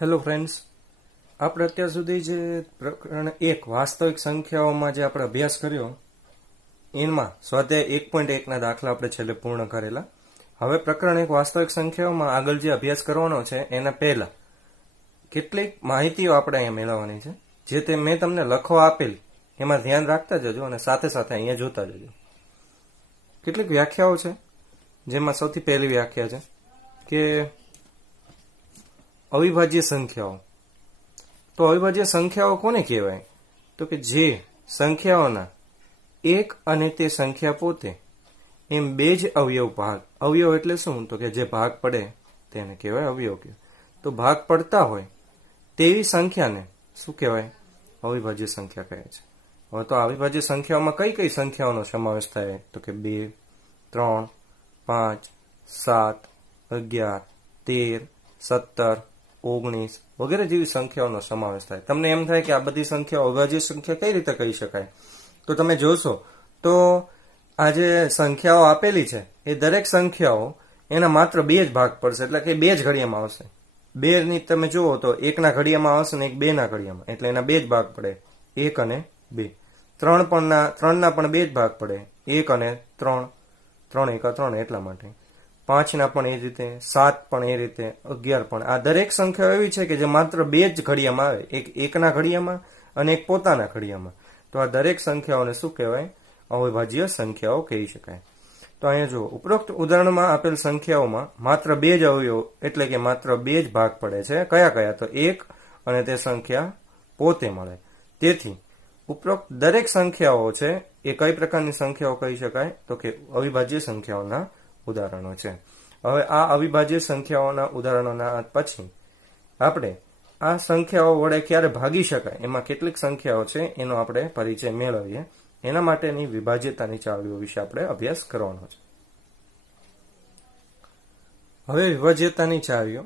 Hello friends, આપણે અત્યાર સુધી જે પ્રકરણ 1 વાસ્તવિક સંખ્યાઓમાં જે આપણે અભ્યાસ કર્યો એમાં સ્વાધ્યાય 1.1 ના દાખલા આપણે છેલ્લે પૂર્ણ કરેલા. હવે પ્રકરણ 1 વાસ્તવિક સંખ્યાઓમાં આગળ જે અભ્યાસ કરવાનો છે એના પહેલા કેટલીક માહિતીઓ આપણે અહીંયા મેળવવાની છે. જે તે મેં તમને લખવા આપેલી એમાં ધ્યાન રાખતા જજો અને સાથે સાથે અહીંયા જોતા જજો. કેટલીક વ્યાખ્યાઓ છે, જેમાં સૌથી પહેલી વ્યાખ્યા છે કે અવિભાજ્ય સંખ્યાઓ. તો અવિભાજ્ય સંખ્યાઓ કોને કહેવાય? તો કે જે સંખ્યાઓના એક અને તે સંખ્યા પોતે એમ બે જ અવયવ ભાગ. અવયવ એટલે શું? તો કે જે ભાગ પડે તેને કહેવાય અવયવ. તો ભાગ પડતા હોય તેવી સંખ્યાને શું કહેવાય? અવિભાજ્ય સંખ્યા કહે છે. હવે તો અવિભાજ્ય સંખ્યાઓમાં કઈ કઈ સંખ્યાઓનો સમાવેશ થાય? તો કે 2, 3, 5, 7, 11, 13, 17, 19 વગેરે જેવી સંખ્યાઓનો સમાવેશ થાય. તમને એમ થાય કે આ બધી સંખ્યાઓ અવિભાજ્ય સંખ્યા કઈ રીતે કહી શકાય? તો તમે જોશો તો આ જે સંખ્યાઓ આપેલી છે એ દરેક સંખ્યાઓ એના માત્ર બે જ ભાગ પડશે, એટલે કે બે જ ઘડિયામાં આવશે. બે ની તમે જુઓ તો એકના ઘડિયામાં આવશે ને એક બે ના ઘડિયામાં, એટલે એના બે જ ભાગ પડે, 1 અને 2. ત્રણના પણ બે જ ભાગ પડે, 1 અને 3, 3 1 3, એટલા માટે 5 ના પણ એ રીતે, 7 પણ એ રીતે, 11 પણ. આ દરેક સંખ્યાઓ એવી છે કે જે માત્ર બે જ ઘડિયામાં આવે, એક એકના ઘડિયામાં અને એક પોતાના ઘડિયામાં. તો આ દરેક સંખ્યાઓને શું કહેવાય? અવિભાજ્ય સંખ્યાઓ કહી શકાય. તો અહીંયા જુઓ, ઉપરોક્ત ઉદાહરણમાં આપેલ સંખ્યાઓમાં માત્ર બે જ અવયવ એટલે કે માત્ર બે જ ભાગ પડે છે. કયા કયા? તો 1 અને તે સંખ્યા પોતે મળે. તેથી ઉપરોક્ત દરેક સંખ્યાઓ છે એ કઈ પ્રકારની સંખ્યાઓ કહી શકાય? તો કે અવિભાજ્ય સંખ્યાઓના ઉદાહરણો છે. હવે આ અવિભાજ્ય સંખ્યાઓના ઉદાહરણોના પછી આપણે આ સંખ્યાઓ વડે ક્યારે ભાગી શકાય, એમાં કેટલીક સંખ્યાઓ છે એનો આપણે પરિચય મેળવીએ. એના માટેની વિભાજ્યતાની ચાવીઓ વિશે આપણે અભ્યાસ કરવાનો છે. હવે વિભાજ્યતાની ચાવીઓ,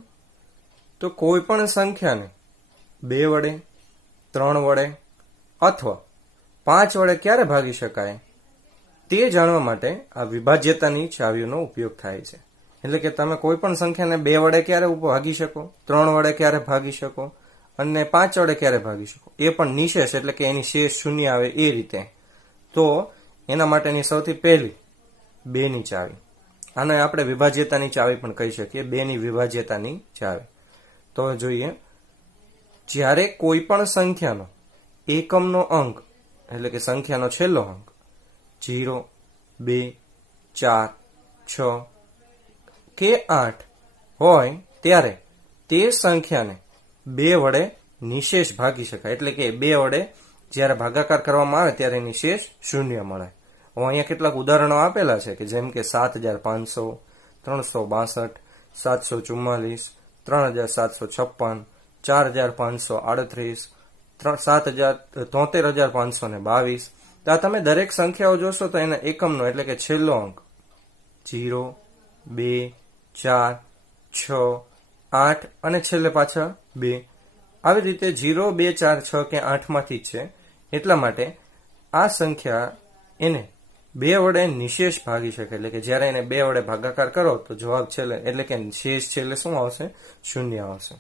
તો કોઈ પણ સંખ્યાને 2 વડે, 3 વડે અથવા 5 વડે ક્યારે ભાગી શકાય તે જાણવા માટે આ વિભાજ્યતાની ચાવીઓનો ઉપયોગ થાય છે. એટલે કે તમે કોઈ પણ સંખ્યાને 2 વડે ક્યારે ભાગી શકો, 3 વડે ક્યારે ભાગી શકો અને 5 વડે ક્યારે ભાગી શકો, એ પણ નિશેષ એટલે કે એની શેષ શૂન્ય આવે એ રીતે. તો એના માટેની સૌથી પહેલી 2 ની ચાવી. આને આપણે વિભાજ્યતાની ચાવી પણ કહી શકીએ, 2 ની વિભાજ્યતાની ચાવી. તો જોઈએ, જ્યારે કોઈ પણ સંખ્યાનો એકમનો અંક એટલે કે સંખ્યાનો છેલ્લો અંક 0, 2, 4, 6 કે 8 હોય ત્યારે તે સંખ્યાને 2 વડે નિશેષ ભાગી શકાય. એટલે કે 2 વડે જ્યારે ભાગાકાર કરવામાં આવે ત્યારે નિશેષ શૂન્ય મળે. હવે અહીંયા કેટલાક ઉદાહરણો આપેલા છે કે જેમ કે 7500, 362, 744, 3756, 4538, 73522. તો આ તમે દરેક સંખ્યાઓ જોશો તો એના એકમનો એટલે કે છેલ્લો અંક 0, 2, 4, 6, 8 અને છેલ્લે પાછા 2. આવી રીતે 0, 2, 4, 6 કે 8 માંથી જ છે. એટલા માટે આ સંખ્યા એને 2 વડે નિશેષ ભાગી શકે. એટલે કે જ્યારે એને 2 વડે ભાગાકાર કરો તો જવાબ છેલ્લે એટલે કે શેષ છેલ્લે શું આવશે? શૂન્ય આવશે.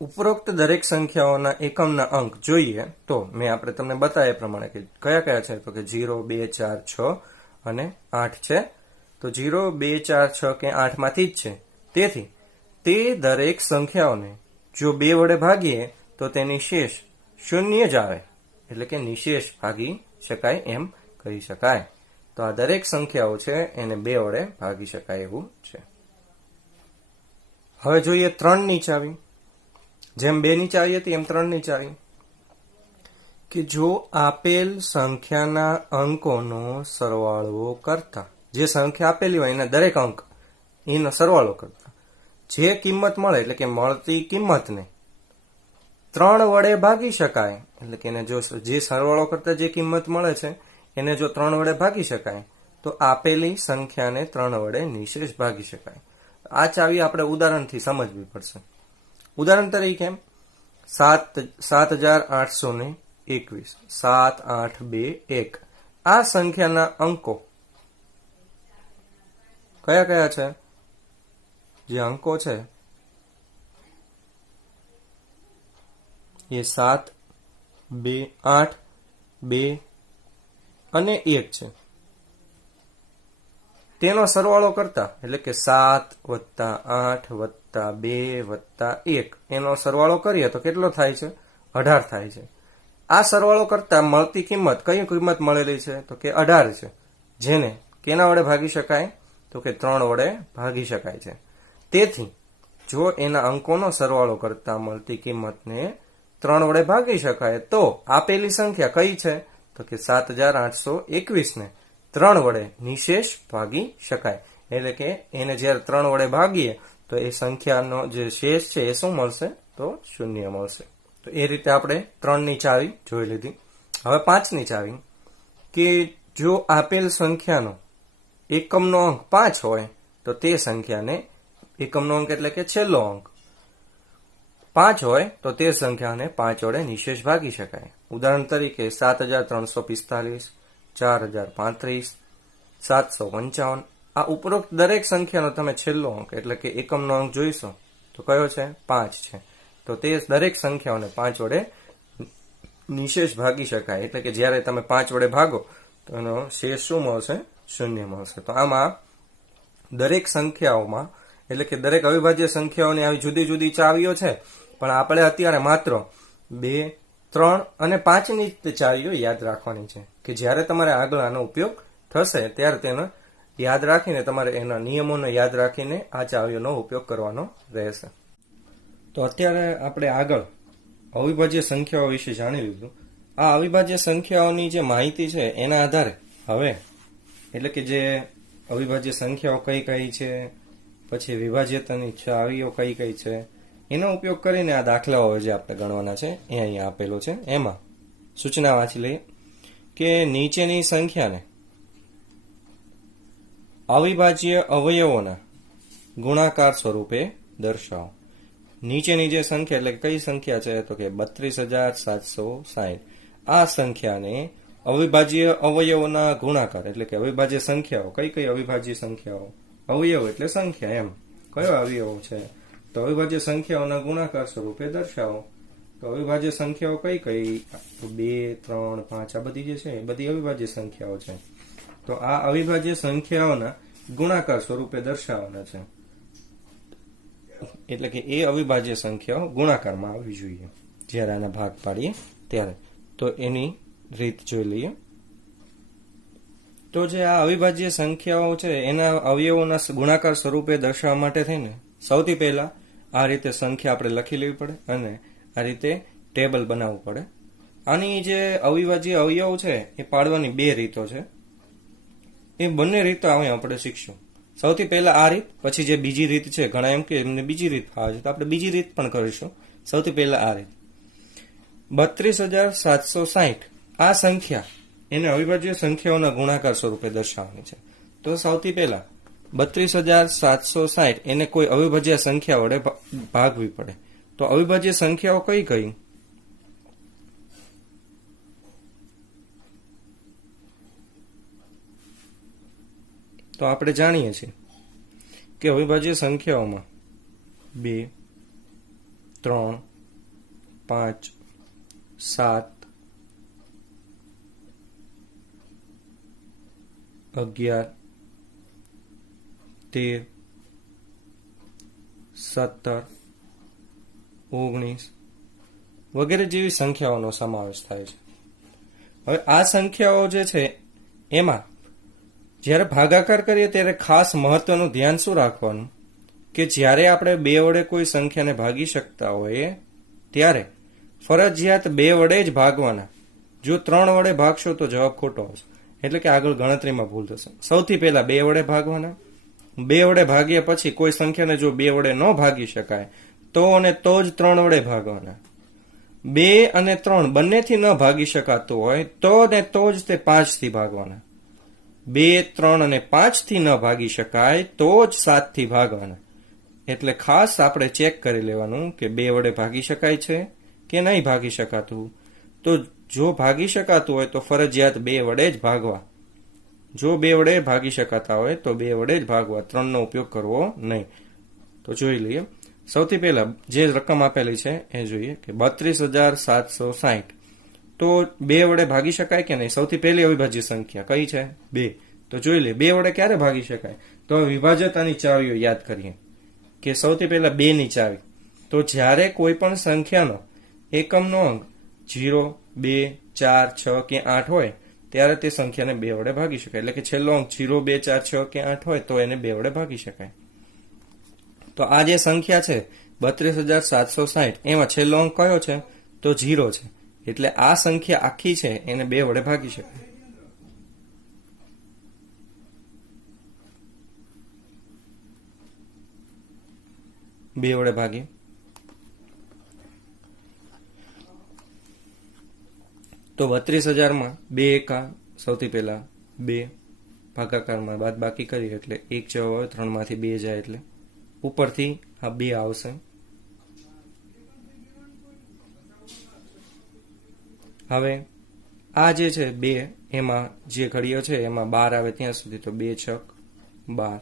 ઉપરોક્ત દરેક સંખ્યાઓના એકમના અંક જોઈએ તો મેં આપણે તમને બતાવ્યા પ્રમાણે કે કયા કયા છે? તો કે 0, 2, 4, 6 અને 8 છે. તો 0, 2, 4, 6 કે 8 માંથી જ છે. તેથી તે દરેક સંખ્યાઓને જો 2 વડે ભાગીએ તો તેની શેષ શૂન્ય જ આવે, એટલે કે નિશેષ ભાગી શકાય એમ કહી શકાય. તો આ દરેક સંખ્યાઓ છે એને 2 વડે ભાગી શકાય એવું છે. હવે જોઈએ 3 ની ચાવી. જેમ 2 ની ચાવી હતી એમ 3 ની ચાવી, કે જો આપેલ સંખ્યાના અંકોનો સરવાળો કરતા, જે સંખ્યા આપેલી હોય એના દરેક અંક એનો સરવાળો કરતા જે કિંમત મળે એટલે કે મળતી કિંમતને 3 વડે ભાગી શકાય. એટલે કે એને જો જે સરવાળો કરતા જે કિંમત મળે છે એને જો 3 વડે ભાગી શકાય તો આપેલી સંખ્યાને 3 વડે નિશેષ ભાગી શકાય. આ ચાવી આપણે ઉદાહરણથી સમજવી પડશે. ઉદાહરણ તરીકે 7821, 7821. આ સંખ્યાના અંકો કયા કયા છે? જે અંકો છે એ 7, 2, 8, 2 અને 1 છે. તેનો સરવાળો કરતા એટલે કે 7 વત્તા 8 વત્તા 2 વત્તા 1 એનો સરવાળો કરીએ તો કેટલો થાય છે? 18 થાય છે. આ સરવાળો કરતા મળતી કિંમત, કઈ કિંમત મળેલી છે? તો કે 18 છે, જેને કેના વડે ભાગી શકાય? તો કે 3 વડે ભાગી શકાય છે. તેથી જો એના અંકોનો સરવાળો કરતા મળતી કિંમતને 3 વડે ભાગી શકાય તો આપેલી સંખ્યા કઈ છે? તો કે 7821 ને 3 વડે નિશેષ ભાગી શકાય. એટલે કે એને જ્યારે 3 વડે ભાગીએ તો એ સંખ્યાનો જે શેષ છે એ શું મળશે? તો 0 મળશે. તો એ રીતે આપણે 3ની ચાવી જોઈ લીધી. હવે 5ની ચાવી, કે જો આપેલ સંખ્યાનો એકમનો અંક 5 હોય તો તે સંખ્યાને, એકમનો અંક એટલે કે છેલ્લો અંક 5 હોય તો તે સંખ્યાને 5 વડે નિશેષ ભાગી શકાય. ઉદાહરણ તરીકે 7345, 4035, 755. આ ઉપરોક્ત દરેક સંખ્યાનો તમે છેલ્લો અંક એટલે કે એકમનો અંક જોઈશો તો કયો છે? 5 છે. તો તે દરેક સંખ્યાઓને 5 વડે નિશેષ ભાગી શકાય. એટલે કે જ્યારે તમે 5 વડે ભાગો તો એનો શેષ શું મળશે? 0 મળશે. તો આમાં દરેક સંખ્યાઓમાં એટલે કે દરેક અવિભાજ્ય સંખ્યાઓની આવી જુદી જુદી ચાવીઓ છે, પણ આપણે અત્યારે માત્ર 2, 3 અને 5ની ચાવીઓ યાદ રાખવાની છે, કે જ્યારે તમારે આગળ આનો ઉપયોગ થશે ત્યારે તેનો યાદ રાખીને તમારે એના નિયમોને યાદ રાખીને આ ચાવીઓનો ઉપયોગ કરવાનો રહેશે. તો અત્યારે આપણે આગળ અવિભાજ્ય સંખ્યાઓ વિશે જાણી લીધું. આ અવિભાજ્ય સંખ્યાઓની જે માહિતી છે એના આધારે હવે એટલે કે જે અવિભાજ્ય સંખ્યાઓ કઈ કઈ છે, પછી વિભાજ્યતાની ચાવીઓ કઈ કઈ છે, એનો ઉપયોગ કરીને આ દાખલાઓ જે આપણે ગણવાના છે એ અહીંયા આપેલો છે. એમાં સૂચના વાંચી લઈએ કે નીચેની સંખ્યાને અવિભાજ્ય અવયવોના ગુણાકાર સ્વરૂપે દર્શાવો. નીચેની જે સંખ્યા એટલે કઈ સંખ્યા છે? તો કે 32760. આ સંખ્યાને અવિભાજ્ય અવયવોના ગુણાકાર એટલે કે અવિભાજ્ય સંખ્યાઓ, કઈ કઈ અવિભાજ્ય સંખ્યાઓ? અવયવ એટલે સંખ્યા, એમ કયો અવયવો છે? તો અવિભાજ્ય સંખ્યાઓના ગુણાકાર સ્વરૂપે દર્શાવો. તો અવિભાજ્ય સંખ્યાઓ કઈ કઈ? 2, 3, 5 આ બધી જે છે એ બધી અવિભાજ્ય સંખ્યાઓ છે. તો આ અવિભાજ્ય સંખ્યાઓના ગુણાકાર સ્વરૂપે દર્શાવવાના છે. એટલે કે એ અવિભાજ્ય સંખ્યાઓ ગુણાકારમાં આવવી જોઈએ જ્યારે આના ભાગ પાડીએ ત્યારે. તો એની રીત જોઈ લઈએ. તો જે આ અવિભાજ્ય સંખ્યાઓ છે એના અવયવોના ગુણાકાર સ્વરૂપે દર્શાવવા માટે થઈને સૌથી પહેલા આ રીતે સંખ્યા આપણે લખી લેવી પડે અને આ રીતે ટેબલ બનાવવું પડે. આની જે અવિભાજ્ય અવયવ છે એ પાડવાની 2 રીતો છે. એ બંને રીતો અહીં આપણે શીખશું. સૌથી પહેલા આ રીત, પછી જે બીજી રીત છે, ઘણા એમ કે એમને બીજી રીત ફાવે છે તો આપણે બીજી રીત પણ કરીશું. સૌથી પહેલા આ રીત 32760. આ સંખ્યા એને અવિભાજ્ય સંખ્યાઓના ગુણાકાર સ્વરૂપે દર્શાવવાની છે. તો સૌથી પહેલા 32760 એને કોઈ અવિભાજ્ય સંખ્યા વડે ભાગવી પડે. તો અવિભાજ્ય સંખ્યાઓ કઈ કઈ? તો આપણે જાણીએ છીએ કે અવિભાજ્ય સંખ્યાઓમાં 2, 3, 5, 7, 11, 13, 17, 19 વગેરે જેવી સંખ્યાઓનો સમાવેશ થાય છે. હવે આ સંખ્યાઓ જે છે એમાં જ્યારે ભાગાકાર કરીએ ત્યારે ખાસ મહત્વનું ધ્યાન શું રાખવાનું કે જ્યારે આપણે 2 વડે કોઈ સંખ્યાને ભાગી શકતા હોઈએ ત્યારે ફરજિયાત 2 વડે જ ભાગવાના. જો 3 વડે ભાગશો તો જવાબ ખોટો આવશે, એટલે કે આગળ ગણતરીમાં ભૂલ થશે. સૌથી પહેલા 2 વડે ભાગવાના. 2 વડે ભાગ્યા પછી કોઈ સંખ્યાને જો 2 વડે ન ભાગી શકાય તો અને તો જ 3 વડે ભાગવાના. 2 અને 3 બંનેથી ન ભાગી શકાતું હોય તો ને તો જ તે 5 થી ભાગવાના. 2, 3 અને 5 થી ન ભાગી શકાય તો જ 7 થી ભાગવાના. એટલે ખાસ આપણે ચેક કરી લેવાનું કે 2 વડે ભાગી શકાય છે કે નહીં ભાગી શકાતું. તો જો ભાગી શકાતું હોય તો ફરજિયાત 2 વડે જ ભાગવા. જો 2 વડે ભાગી શકાતા હોય તો 2 વડે જ ભાગવા, 3નો ઉપયોગ કરવો નહીં. તો જોઈ લઈએ. સૌથી પહેલા જે રકમ આપેલી છે એ જોઈએ કે 32,760. તો 2 વડે ભાગી શકાય કે નહીં? સૌથી પહેલી અવિભાજ્ય સંખ્યા કઈ છે? 2. તો જોઈ લે 2 વડે ક્યારે ભાગી શકાય? તો વિભાજ્યતાની ચાવીઓ યાદ કરીએ કે સૌથી પહેલા 2 ની ચાવી. તો જ્યારે કોઈ પણ સંખ્યાનો એકમનો અંક 0, 2, 4, 6 કે 8 હોય ત્યારે તે સંખ્યાને 2 વડે ભાગી શકાય. એટલે કે છેલ્લો અંક 0, 2, 4, 6 કે 8 હોય તો એને 2 વડે ભાગી શકાય. તો આ જે સંખ્યા છે 32,760, એમાં છેલ્લો અંક કયો છે? તો 0 છે. એટલે આ સંખ્યા આખી છે એને 2 વડે ભાગી શકાય. બે વડે ભાગી. તો 32,000 2 એકા સૌથી પહેલા 2, ભાગાકારમાં બાદ બાકી કરીએ એટલે 1 જવાબ આવે, 3 માંથી 2 જાય એટલે ઉપરથી આ 2 આવશે. હવે આ જે છે 2, એમાં જે ઘડીઓ છે એમાં 12 આવે ત્યાં સુધી, તો 2 છક 12,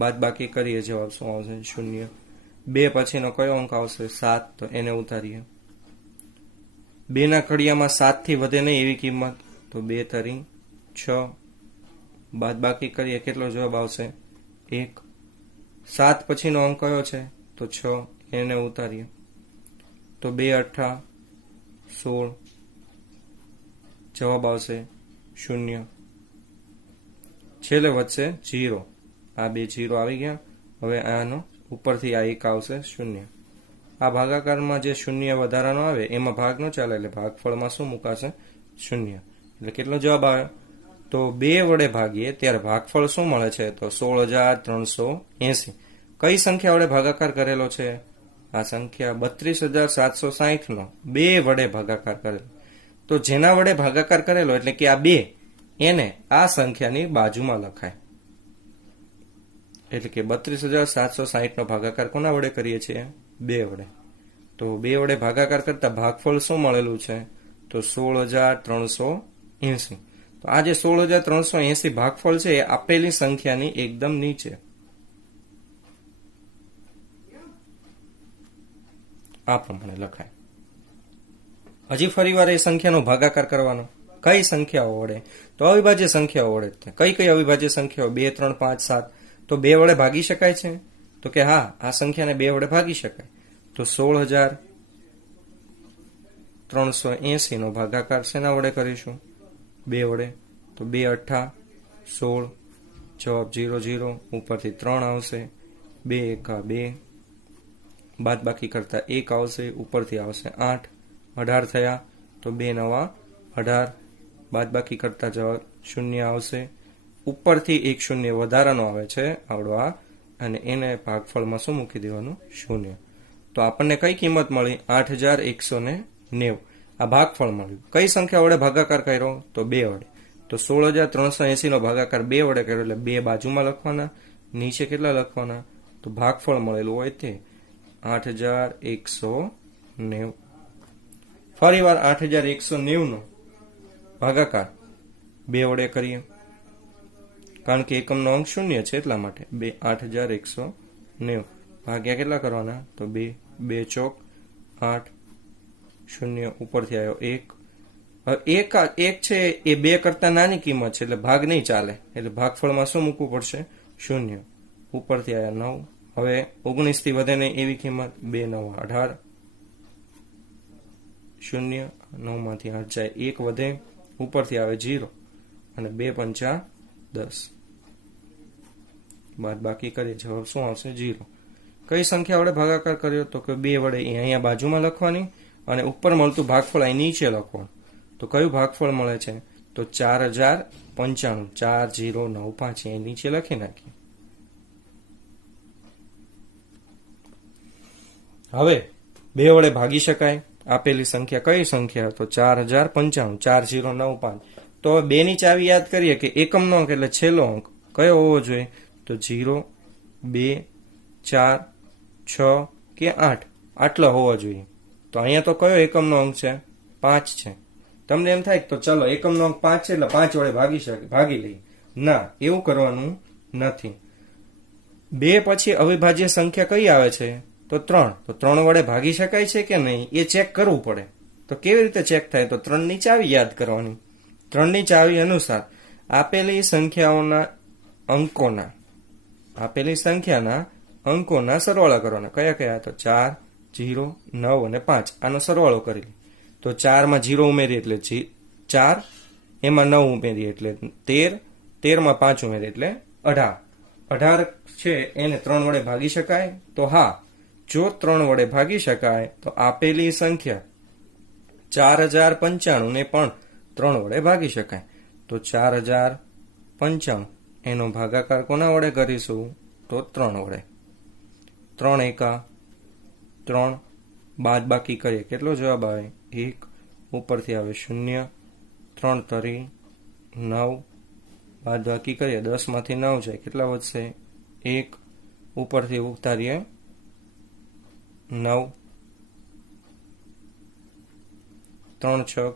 બાદ બાકી કરીએ જવાબ શું આવશે? 0. 2 પછીનો કયો અંક આવશે? 7, તો એને ઉતારીએ. 2 ના ઘડિયામાં 7 થી વધે નહીં એવી કિંમત, તો 2 તરી 6, બાદ બાકી કરીએ કેટલો જવાબ આવશે? 1. 7 પછીનો અંક કયો છે? તો 6, એને ઉતારીએ. તો 2 8 16, જવાબ આવશે 0. છેલ્લે વધશે 0. આ 2 0 આવી ગયા. હવે આનો ઉપરથી આ 1 આવશે 0. આ ભાગાકારમાં જે 0 વધારાનો આવે એમાં ભાગ ન ચાલે એટલે ભાગફળમાં શું મુકાશે? 0. એટલે કેટલો જવાબ આવે? તો 2 વડે ભાગીએ ત્યારે ભાગફળ શું મળે છે? તો 16,380. કઈ સંખ્યા વડે ભાગાકાર કરેલો છે? આ સંખ્યા 32,760 નો 2 વડે ભાગાકાર કરેલો. તો જેના વડે ભાગાકાર કરેલો એટલે કે આ 2, એને આ સંખ્યાની બાજુમાં લખાય. એટલે કે 32,760 નો ભાગાકાર કોના વડે કરીએ છીએ? 2 વડે. તો 2 વડે ભાગાકાર કરતા ભાગફળ શું મળેલું છે? તો 16,380. તો આ જે 16,380 ભાગફળ છે એ આપેલી સંખ્યાની એકદમ નીચે આ પ્રમાણે લખાય. હજી ફરીવાર એ સંખ્યાનો ભાગાકાર કરવાનો. કઈ સંખ્યાઓ વડે? તો અવિભાજ્ય સંખ્યાઓ વડે. કઈ કઈ અવિભાજ્ય સંખ્યાઓ? 2, 3, 5, 7. તો 2 વડે ભાગી શકાય છે? તો કે હા, આ સંખ્યાને 2 વડે ભાગી શકાય. તો 16,380 નો ભાગાકાર શેના વડે કરીશું? 2 વડે. તો 2 8 16, જવાબ 0 0, ઉપરથી 3 આવશે. 2 એકા 2, બાદ બાકી કરતા 1 આવશે, ઉપરથી આવશે 8. 18 થયા. તો 2 9 18, બાદ બાકી કરતા જવાબ 0 આવશે. ઉપરથી 1 0 વધારાનો આવે છે આવડો આ, અને એને ભાગફળમાં શું મૂકી દેવાનું? 0. તો આપણને કઈ કિંમત મળી? 8,190. આ ભાગફળ મળ્યું. કઈ સંખ્યા વડે ભાગાકાર કર્યો? તો 2 વડે. તો 16,380 નો ભાગાકાર 2 વડે કર્યો એટલે 2 બાજુમાં લખવાના, નીચે કેટલા લખવાના? તો ભાગફળ મળેલું હોય તે 8,190. ફરીવાર 8,190 નો ભાગાકાર 2 વડે કરીએ, કારણ કે એકમનો અંક 0 છે એટલા માટે. 8,190 ભાગ્યા કેટલા કરવાના? તો 2, 2 ચોક 8, 0 ઉપરથી આવ્યો 1. હવે 1 છે એ 2 કરતા નાની કિંમત છે એટલે ભાગ નહીં ચાલે, એટલે ભાગફળમાં શું મૂકવું પડશે? 0. ઉપરથી આવ્યા 9. હવે 19 થી વધે નહીં એવી કિંમત, 2 9 18, 0, 9 માંથી 8 જાય, 1 વધે, ઉપરથી આવે 0, અને 2 5 10, બાદ બાકી કરીએ જવાબ શું આવશે? 0. કઈ સંખ્યા વડે ભાગાકાર કર્યો? તો કે 2 વડે. અહીંયા બાજુમાં લખવાની અને ઉપર મળતું ભાગફળ અહીં નીચે લખવાનું. તો કયું ભાગફળ મળે છે? તો 4,095. 4095 અહીં નીચે લખી નાખીએ. હવે 2 વડે ભાગી શકાય આપેલી સંખ્યા કઈ સંખ્યા? તો 4095, 4095. તો હવે 2 ની ચાવી યાદ કરીએ કે એકમનો અંક એટલે છેલ્લો અંક કયો હોવો જોઈએ? તો 0, 2, 4, 6 કે 8 આટલો હોવો જોઈએ. તો અહીંયા તો કયો એકમનો અંક છે? 5 છે. તમને એમ થાય તો ચલો એકમનો અંક 5 છે એટલે 5 વડે ભાગી લઈએ. ના, એવું કરવાનું નથી. 2 પછી અવિભાજ્ય સંખ્યા કઈ આવે છે? તો 3. તો 3 વડે ભાગી શકાય છે કે નહીં એ ચેક કરવું પડે. તો કેવી રીતે ચેક થાય? તો 3 ની ચાવી યાદ કરવાની. 3 ની ચાવી અનુસાર આપેલી સંખ્યાના અંકોના સરવાળા કરવાના. કયા કયા? તો 4, 0, 9 અને 5. આનો સરવાળો કરી લે. તો 4 માં 0 ઉમેરી એટલે 4, એમાં 9 ઉમેરી એટલે 13, 13 માં 5 ઉમેરી એટલે 18. 18 છે એને 3 વડે ભાગી શકાય? તો હા. જો 3 વડે ભાગી શકાય તો આપેલી સંખ્યા 4095 ને પણ 3 વડે ભાગી શકાય. તો 4095 એનો ભાગાકાર કોના વડે કરીશું? તો 3 વડે. 3 એકા 3, બાદ બાકી કરીએ કેટલો જવાબ આવે? 1, ઉપરથી આવે 0, 3 તરી 9, બાદ બાકી કરીએ 10 માંથી 9 જાય કેટલા વધશે? 1, ઉપરથી ઉતારીએ 9, 3 6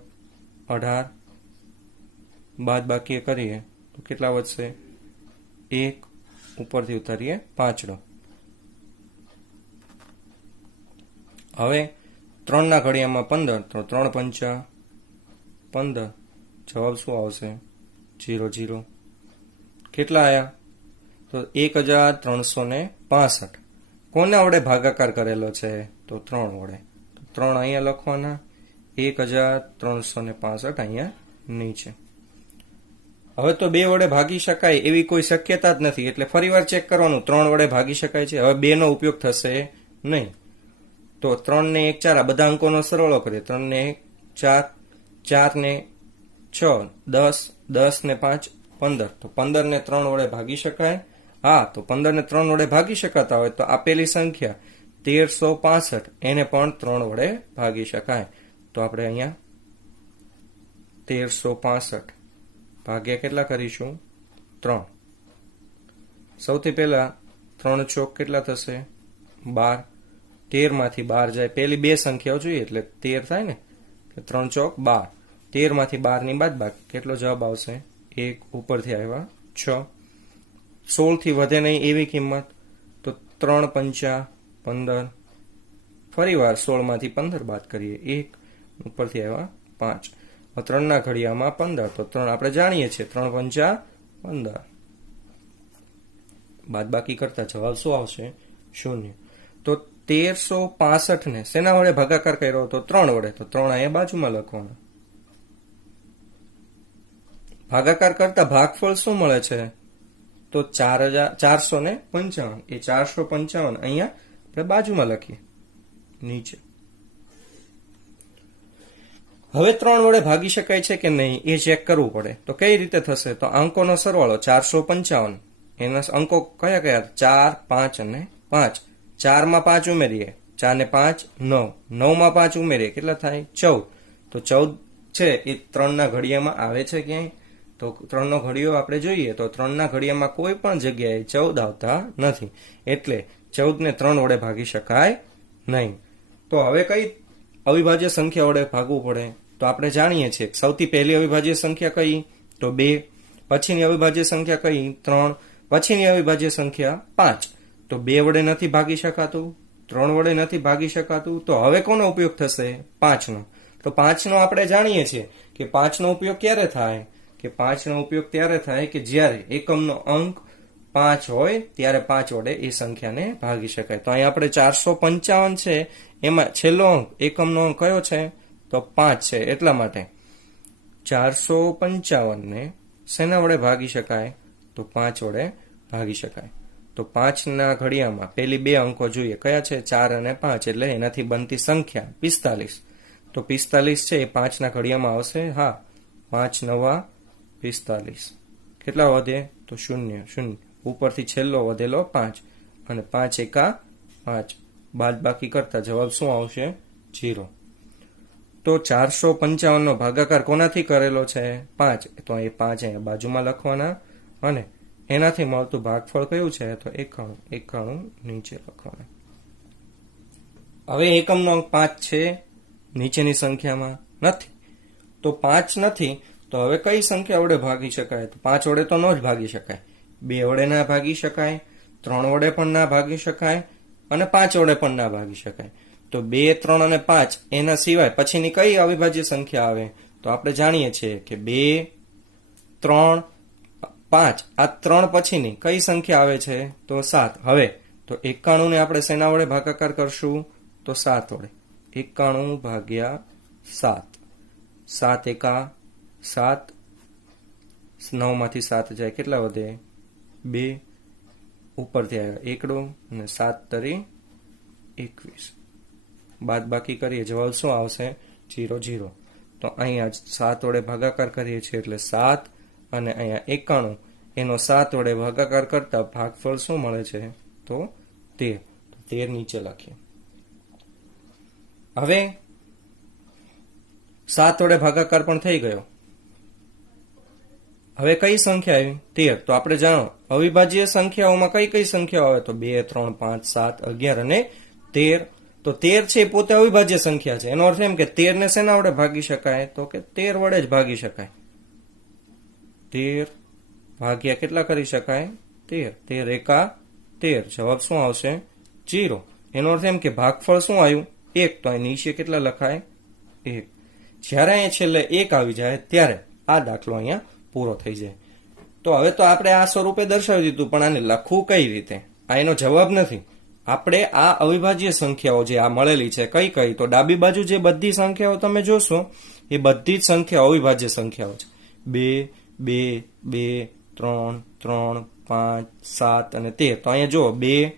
18, બાદ બાકી કરીએ તો કેટલા વધશે? 1, ઉપરથી ઉતારીએ 5. હવે 3 ના ઘડિયામાં 15, તો 3 પંચા 15. જવાબ શું આવશે? 0 0. કેટલા આયા? તો 1365. કોના વડે ભાગાકાર કરેલો છે? તો 3 વડે. તો 3 અહીંયા લખવાના, 1365 અહીંયા નીચે. હવે તો 2 વડે ભાગી શકાય એવી કોઈ શક્યતા જ નથી, એટલે ફરીવાર ચેક કરવાનું 3 વડે ભાગી શકાય છે. હવે 2 નો ઉપયોગ થશે નહીં. તો 3 ને 1 4, આ બધા અંકોનો સરવાળો કરીએ. 3 ને 1 4, 4 ને 6 10, 10 ને 5 15. તો 15 ને 3 વડે ભાગી શકાય? હા. તો 15 ને 3 વડે ભાગી શકાતા હોય તો આપેલી સંખ્યા 1365 એને પણ 3 વડે ભાગી શકાય. તો આપણે અહીંયા 1365 ભાગ્યા કેટલા કરીશું? 3. સૌથી પહેલા 3 ચોક કેટલા થશે? 12. 13 માંથી 12 જાય, પેલી 2 સંખ્યાઓ જોઈએ એટલે 13 થાય ને. 3 ચોક 12. 13 માંથી 12 ની બાદ બાકી કેટલો જવાબ આવશે? 1, ઉપરથી આવ્યા 6. 16 થી વધે નહીં એવી કિંમત, તો 3 પંચા 15. ફરીવાર 16 માંથી 15 બાદ કરીએ 1, ઉપરથી આવ્યા 5. 3 ના ઘડિયામાં 15, તો 3 આપણે જાણીએ છીએ 3 પંચા 15. બાદ બાકી કરતા જવાબ શું આવશે? 0. તો 1365 ને શેના વડે ભાગાકાર કર્યો? તો 3 વડે. તો 3 અહીંયા બાજુમાં લખવાના. ભાગાકાર કરતા ભાગફળ શું મળે છે? તો 455. એ 455 અહીંયા આપણે બાજુમાં લખીએ નીચે. હવે 3 વડે ભાગી શકાય છે કે નહીં એ ચેક કરવું પડે. તો કઈ રીતે થશે? તો અંકોનો સરવાળો 455, એના અંકો કયા કયા? 4, 5 અને 5. 4 માં 5 ઉમેરીએ, 4 ને 5 9, 9 માં 5 ઉમેરીએ કેટલા થાય? 14. તો 14 છે એ 3 ના ઘડિયામાં આવે છે ક્યાંય? તો 3 નો ઘડિયો આપણે જોઈએ તો 3 ના ઘડિયામાં કોઈ પણ જગ્યાએ 14 આવતા નથી, એટલે 14 ને 3 વડે ભાગી શકાય નહીં. તો હવે કઈ અવિભાજ્ય સંખ્યા વડે ભાગવું પડે? તો આપણે જાણીએ છીએ સૌથી પહેલી અવિભાજ્ય સંખ્યા કઈ? તો 2. પછીની અવિભાજ્ય સંખ્યા કઈ? 3. પછીની અવિભાજ્ય સંખ્યા 5. તો 2 વડે નથી ભાગી શકાતું, 3 વડે નથી ભાગી શકાતું, તો હવે કોનો ઉપયોગ થશે? 5 નો. તો 5 નો આપણે જાણીએ છીએ કે 5 નો ઉપયોગ ક્યારે થાય? કે 5 નો ઉપયોગ ત્યારે થાય કે જ્યારે એકમનો અંક 5 હોય ત્યારે 5 વડે એ સંખ્યાને ભાગી શકાય. તો અહીં આપણે 455 છે એમાં છેલ્લો અંક એકમનો અંક કયો છે? તો 5 છે, એટલા માટે 455 ને શેના વડે ભાગી શકાય? તો 5 વડે ભાગી શકાય. તો 5 ના ઘડિયામાં પેલી 2 અંકો જોઈએ કયા છે? 4 અને 5, એટલે એનાથી બનતી સંખ્યા 45. તો 45 છે એ 5 ના ઘડિયામાં આવશે? હા. 5 9 45. કેટલા વધે? તો 0 0. ઉપરથી છેલ્લો વધેલો 5 અને 5 એકા 5. બાદ બાકી કરતા જવાબ શું આવશે? 0. તો 455 નો ભાગાકાર કોનાથી કરેલો છે? 5. તો એ 5 અહીંયા બાજુમાં લખવાના અને એનાથી મળતું ભાગફળ કયું છે? તો 91 નીચે લખવાના. હવે એકમનો અંક 5 છે નીચેની સંખ્યામાં નથી, તો 5 નથી. તો હવે કઈ સંખ્યા વડે ભાગી શકાય? તો 5 વડે તો ન જ ભાગી શકાય, 2 વડે ના ભાગી શકાય, 3 વડે પણ ના ભાગી શકાય અને 5 વડે પણ ના ભાગી શકાય. તો 2, 3 અને 5 એના સિવાય પછીની કઈ અવિભાજ્ય સંખ્યા આવે? તો આપણે જાણીએ છીએ કે 2, 3, 5 આ 3 પછીની કઈ સંખ્યા આવે છે? તો 7. હવે તો 91 ને આપણે શેના વડે ભાગાકાર કરશું? તો 7 વડે. 91 ભાગ્યા 7. 7 એકા 7. 9 માંથી 7 જાય કેટલા વધે? 2. ઉપરથી આવ્યા એકડો અને 7 તરી 21. બાદ બાકી કરીએ જવાબ શું આવશે? 0, 0. તો અહીંયા 7 વડે ભાગાકાર કરીએ છીએ એટલે 7 અને અહીંયા 91 એનો 7 વડે ભાગાકાર કરતા ભાગફળ શું મળે છે? તો 13. 13 નીચે લખીએ. હવે 7 વડે ભાગાકાર પણ થઈ ગયો. હવે કઈ સંખ્યા આવી? 13. તો આપણે જાણો અવિભાજ્ય સંખ્યાઓમાં કઈ કઈ સંખ્યાઓ આવે? તો 2, 3, 5, 7, 11 અને 13. તો 13 છે એ પોતે અવિભાજ્ય સંખ્યા છે. એનો અર્થ એમ કે 13 ને શેના વડે ભાગી શકાય? તો કે 13 વડે જ ભાગી શકાય. 13 ભાગ્યા કેટલા કરી શકાય? 13. 13 એકા 13. જવાબ શું આવશે? 0. એનો અર્થ એમ કે ભાગફળ શું આવ્યું? 1. તો અહીં નીચે કેટલા લખાય? 1. જ્યારે અહીંયા છેલ્લે 1 આવી જાય ત્યારે આ દાખલો અહીંયા પૂરો થઈ જાય. તો હવે તો આપણે આ સ્વરૂપે દર્શાવી દીધું, પણ આને લખવું કઈ રીતે? આ એનો જવાબ નથી. આપણે આ અવિભાજ્ય સંખ્યાઓ જે આ મળેલી છે કઈ કઈ? તો ડાબી બાજુ જે બધી સંખ્યાઓ તમે જોશો એ બધી જ સંખ્યાઓ અવિભાજ્ય સંખ્યાઓ છે. 2, 2, 2, 3, 3, 5, 7 અને 13. તો અહીંયા જુઓ 2,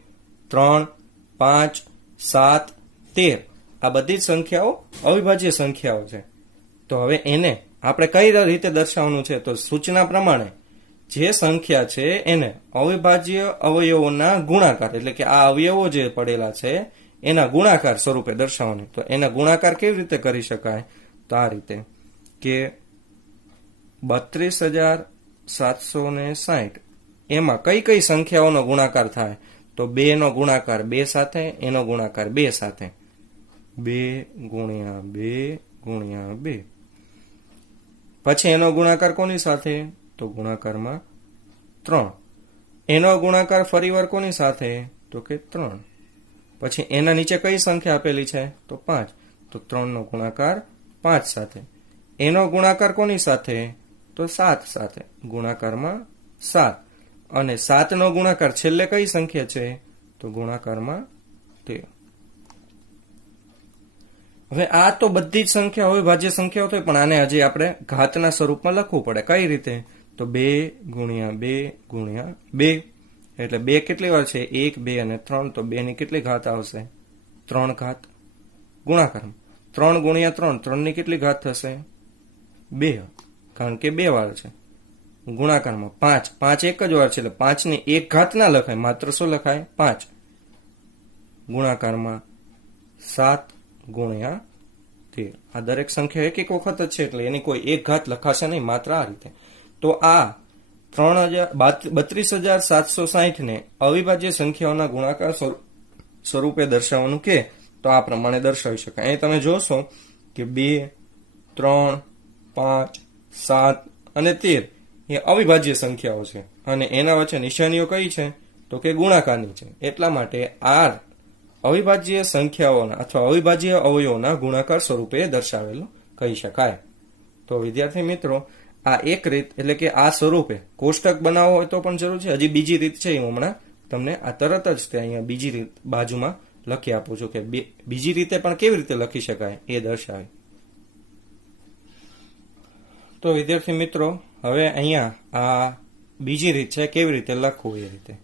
3, 5, 7, 13 આ બધી જ સંખ્યાઓ અવિભાજ્ય સંખ્યાઓ છે. તો હવે એને આપણે કઈ રીતે દર્શાવવાનું છે? તો સૂચના પ્રમાણે જે સંખ્યા છે એને અવિભાજ્ય અવયવોના ગુણાકાર એટલે કે આ અવયવો જે પડેલા છે એના ગુણાકાર સ્વરૂપે દર્શાવવાનું. તો એના ગુણાકાર કેવી રીતે કરી શકાય? તો આ રીતે કે 32,760 એમાં કઈ કઈ સંખ્યાઓનો ગુણાકાર થાય? તો 2 નો ગુણાકાર 2 સાથે, એનો ગુણાકાર 2 સાથે. 2 ગુણ્યા 2 ગુણ્યા 2. પછી એનો ગુણાકાર કોની સાથે? તો ગુણાકારમાં 3. એનો ગુણાકાર ફરીવાર કોની સાથે? તો કે 3. પછી એના નીચે કઈ સંખ્યા આપેલી છે? તો 5. તો 3 નો ગુણાકાર 5 સાથે. એનો ગુણાકાર કોની સાથે? તો 7 સાથે. ગુણાકારમાં 7. અને 7 નો ગુણાકાર છેલ્લે કઈ સંખ્યા છે? તો ગુણાકારમાં 13. હવે આ તો બધી જ સંખ્યા અવિભાજ્ય સંખ્યાઓ થઈ, પણ આને હજી આપણે ઘાતના સ્વરૂપમાં લખવું પડે. કઈ રીતે? તો 2 ગુણ્યા 2 ગુણ્યા 2. એટલે 2 કેટલી વાર છે? 1, 2 અને 3. તો 2 ની કેટલી ઘાત આવશે? 3 ઘાત. ગુણાકારમાં 3 ગુણ્યા 3. 3 ની કેટલી ઘાત થશે? 2, કારણ કે 2 વાર છે. ગુણાકારમાં 5. 5 એક જ વાર છે એટલે 5 ની 1 ઘાત ના લખાય, માત્ર શું લખાય? 5. ગુણાકારમાં 7 ગુણ્યા 13. આ દરેક સંખ્યા એક એક વખત જ છે એટલે એની કોઈ 1 ઘાત લખાશે નહીં, માત્ર આ રીતે. તો આ 32,760 ને અવિભાજ્ય સંખ્યાઓના ગુણાકાર સ્વરૂપે દર્શાવવાનું કે તો આ પ્રમાણે દર્શાવી શકાય. અહીં તમે જોશો કે 2, 3, 5, 7 અને 13 એ અવિભાજ્ય સંખ્યાઓ છે અને એના વચ્ચે નિશાનીઓ કઈ છે? તો કે ગુણાકારની છે. એટલા માટે આ અવિભાજ્ય સંખ્યાઓના અથવા અવિભાજ્ય અવયવોના ગુણાકાર સ્વરૂપે દર્શાવેલું કહી શકાય. તો વિદ્યાર્થી મિત્રો, આ એક રીત એટલે કે આ સ્વરૂપે કોષ્ટક બનાવવો હોય તો પણ જરૂર છે. હજી બીજી રીત છે, હું હમણાં તમને આ તરત જ તે અહીંયા બીજી રીત બાજુમાં લખી આપું છું કે બીજી રીતે પણ કેવી રીતે લખી શકાય એ દર્શાવે. તો વિદ્યાર્થી મિત્રો, હવે અહીંયા આ બીજી રીત છે કેવી રીતે લખવું એ રીતે.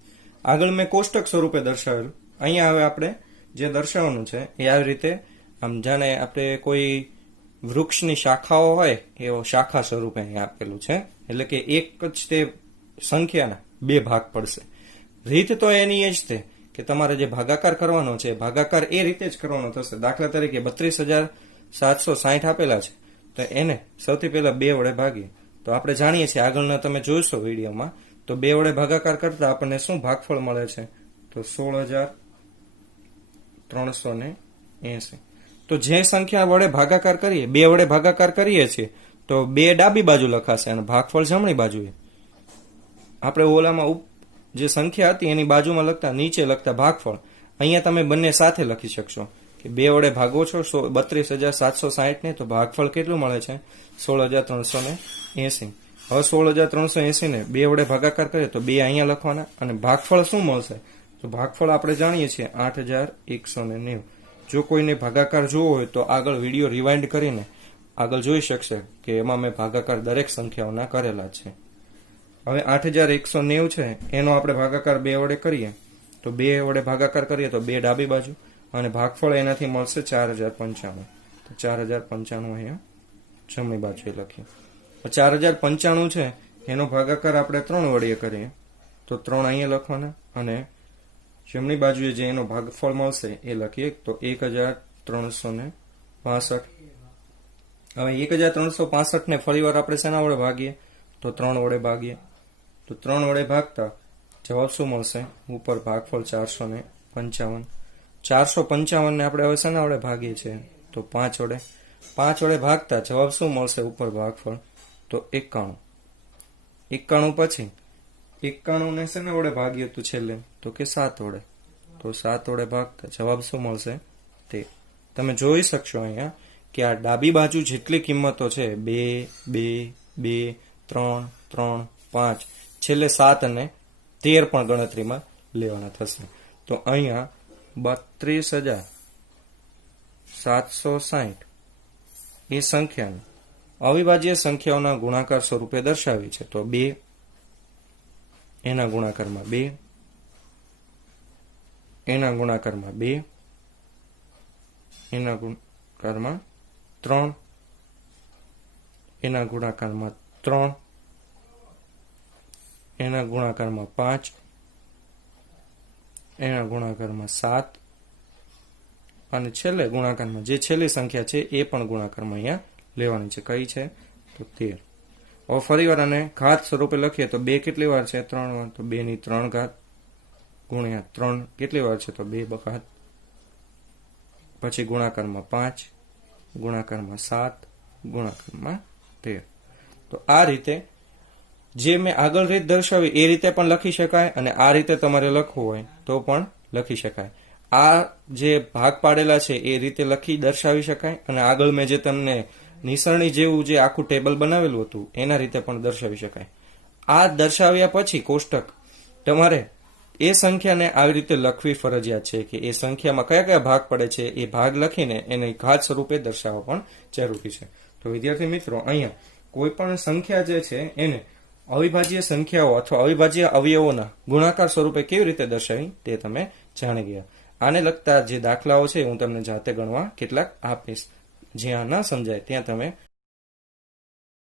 આગળ મેં કોષ્ટક સ્વરૂપે દર્શાવેલું. અહીંયા હવે આપણે જે દર્શાવવાનું છે એ આવી રીતે આમ જાણે આપણે કોઈ વૃક્ષની શાખાઓ હોય એવો શાખા સ્વરૂપે અહીંયા આપેલું છે. એટલે કે એક જ તે સંખ્યાના 2 ભાગ પડશે. રીત તો એની એ જ છે કે તમારે જે ભાગાકાર કરવાનો છે ભાગાકાર એ રીતે જ કરવાનો થશે. દાખલા તરીકે 32,760 આપેલા છે તો એને સૌથી પહેલા 2 વડે ભાગીએ. તો આપણે જાણીએ છીએ, આગળના તમે જોઈશો વિડીયોમાં, તો 2 વડે ભાગાકાર કરતા આપણને શું ભાગફળ મળે છે? તો 16,380. તો જે સંખ્યા વડે ભાગાકાર કરીએ, 2 વડે ભાગાકાર કરીએ છીએ તો 2 ડાબી બાજુ લખાશે અને ભાગફળ જમણી બાજુએ. આપણે ઓલામાં જે સંખ્યા હતી એની બાજુમાં લખતા નીચે લખતા ભાગફળ અહીંયા તમે બંને સાથે લખી શકશો કે 2 વડે ભાગો છો 32,760 ને તો ભાગફળ કેટલું મળે છે 16,380. હવે 16,380 ને 2 વડે ભાગાકાર કરીએ તો 2 અહીંયા લખવાના અને ભાગફળ શું મળશે તો ભાગફળ આપણે જાણીએ છીએ 8,190. જો કોઈને ભાગાકાર જોવો હોય તો આગળ વિડીયો રિવાઇન્ડ કરીને આગળ જોઈ શકશે કે એમાં મેં ભાગાકાર દરેક સંખ્યાઓના કરેલા છે. હવે 8,190 છે એનો આપણે ભાગાકાર 2 વડે કરીએ તો 2 વડે ભાગાકાર કરીએ તો 2 ડાબી બાજુ અને ભાગફળ એનાથી મળશે 4,095. તો 4,095 અહીંયા જમણી બાજુએ લખીએ. 4,095 છે એનો ભાગાકાર આપણે 3 વડે કરીએ તો 3 અહીંયા લખવાના અને જમણી બાજુએ જે એનો ભાગફળ મળશે એ લખીએ તો 1,365. હવે 1,365 ને ફરીવાર આપણે શેના વડે ભાગીએ તો 3 વડે ભાગીએ તો 3 વડે ભાગતા જવાબ શું મળશે ઉપર ભાગફળ 455. 455 ને આપણે હવે શેના વડે ભાગીએ છીએ તો 5 વડે. 5 વડે ભાગતા જવાબ શું મળશે ઉપર ભાગફળ તો 91. 91 પછી 91 ને શેના વડે ભાગીએ તો છેલ્લે તો કે 7 વડે. તો 7 વડે ભાગતા જવાબ શું મળશે તે તમે જોઈ શકશો અહીંયા કે આ ડાબી બાજુ જેટલી કિંમતો છે 2 2 2 3 3 5 છેલ્લે 7 અને 13 પણ ગણતરીમાં લેવાના થશે. તો અહીંયા 32,760 એ સંખ્યાને અવિભાજ્ય સંખ્યાઓના ગુણાકાર સ્વરૂપે દર્શાવી છે. તો 2 એના ગુણાકારમાં 2 એના ગુણાકારમાં 2 એના ગુણાકારમાં 3 એના ગુણાકારમાં 3 એના ગુણાકારમાં 5 એના ગુણાકારમાં 7 અને છેલ્લે ગુણાકારમાં જે છેલ્લી સંખ્યા છે એ પણ ગુણાકારમાં અહીંયા લેવાની છે. કઈ છે તો 13. હવે ફરીવાર આને ઘાત સ્વરૂપે લખીએ તો 2 કેટલી વાર છે 3 વાર તો 2 ની 3 ઘાત ગુણ્યા 3 કેટલી વાર છે તો 2 ઘાત પછી ગુણાકારમાં 5 ગુણાકારમાં 7 ગુણાકારમાં 13. તો આ રીતે જે મેં આગળ રીત દર્શાવી એ રીતે પણ લખી શકાય અને આ રીતે તમારે લખવું હોય તો પણ લખી શકાય. આ જે ભાગ પાડેલા છે એ રીતે લખી દર્શાવી શકાય અને આગળ મેં જે તમને નિસરણી જેવું જે આખું ટેબલ બનાવેલું હતું એના રીતે પણ દર્શાવી શકાય. આ દર્શાવ્યા પછી કોષ્ટક તમારે એ સંખ્યાને આવી રીતે લખવી ફરજિયાત છે કે એ સંખ્યામાં કયા કયા ભાગ પડે છે એ ભાગ લખીને એને ઘાત સ્વરૂપે દર્શાવવા પણ જરૂરી છે. તો વિદ્યાર્થી મિત્રો અહીંયા કોઈ પણ સંખ્યા જે છે એને અવિભાજ્ય સંખ્યાઓ અથવા અવિભાજ્ય અવયવોના ગુણાકાર સ્વરૂપે કેવી રીતે દર્શાવી તે તમે જાણી ગયા. આને લગતા જે દાખલાઓ છે હું તમને જાતે ગણવા કેટલાક આપીશ. જ્યાં ન સમજાય ત્યાં તમે